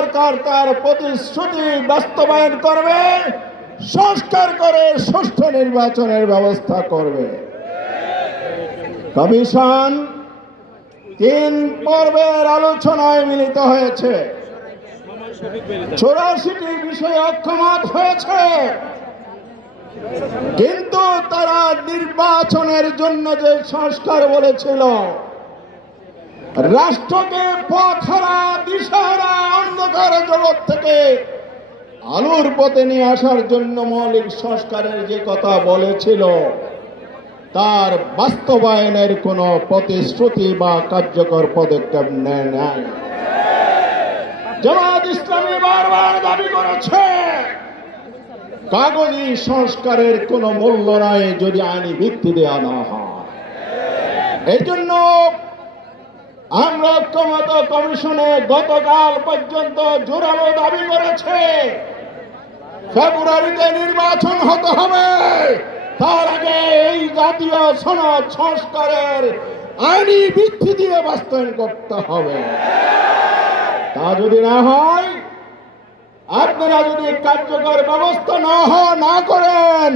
সরকার তার প্রতিশ্রুতি বাস্তবায়ন করবে, সংস্কার করে সুষ্ঠু নির্বাচনের ব্যবস্থা করবে। কমিশন তিন পর্বের আলোচনায় মিলিত হয়েছে। চৌরাশিটি বিষয়ে অক্ষমত হয়েছে। কিন্তু তারা নির্বাচনের জন্য যে সংস্কার বলেছিল রাষ্ট্রকে পথহারা দিশাহারা, অন্ধকার জগৎ থেকে আলোর পথে নিয়ে আসার জন্য মৌলিক সংস্কারের যে কথা বলেছিল, তার বাস্তবায়নের কোনো প্রতিশ্রুতি বা কার্যকর পদক্ষেপ নেয় নাই। জামাত ইসলামী বারবার দাবি করেছে, কাগজি সংস্কারের কোনো মূল্য নাই যদি আইনি ভিত্তি দেওয়া না হয়। এই জন্য আমরা ঐক্যমত কমিশনে গতকাল পর্যন্ত জোরালো দাবি করেছে। ফেব্রুয়ারিতে নির্বাচন হতে হবে। তার আগে এই জাতীয় সনদ সংস্কারের আইনি ভিত্তি দিয়ে বাস্তবায়ন করতে হবে। তা যদি না হয়, আপনারা যদি কার্যকর ব্যবস্থা না না করেন,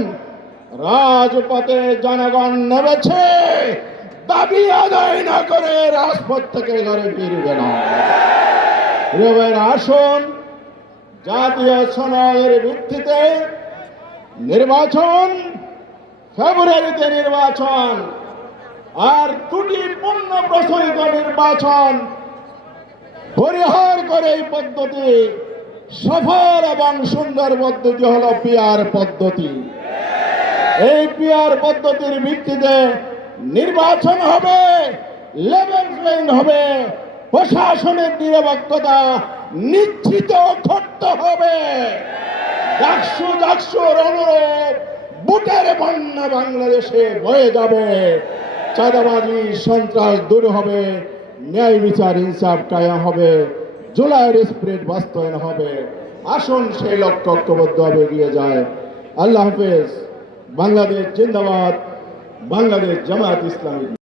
রাজপথে জনগণ নেমেছে, দাবি আদায় না করে থেকে ঘরে ফিরবে না। আসন জাতীয় সনদের ভিত্তিতে নির্বাচন, ফেব্রুয়ারিতে নির্বাচন, আর ত্রুটিপূর্ণ প্রচলিত নির্বাচন পরিহার করে এই পদ্ধতি সফল এবং সুন্দর পদ্ধতি হলো পিয়ার পদ্ধতি। এই পিয়ার পদ্ধতির ভিত্তিতে নির্বাচন হবে। লেভেল প্লেইং হবে, প্রশাসনের নিরপেক্ষতা নিশ্চিত করতে হবে। ডাকসু ডাকসুর অনুরোধ, বুটের বন্যা বাংলাদেশে বয়ে যাবে। চাঁদাবাজি, সন্ত্রাস দূর হবে, ন্যায় বিচার, ইনসাফ কায়া হবে, জুলাইয়ের স্প্রিট বাস্তবায়ন হবে। আসুন সেই লক্ষ্য ঐক্যবদ্ধ হবে এগিয়ে যায়। আল্লাহ হাফেজ, বাংলাদেশ জিন্দাবাদ, বাংলাদেশ জামায়াত ইসলামী।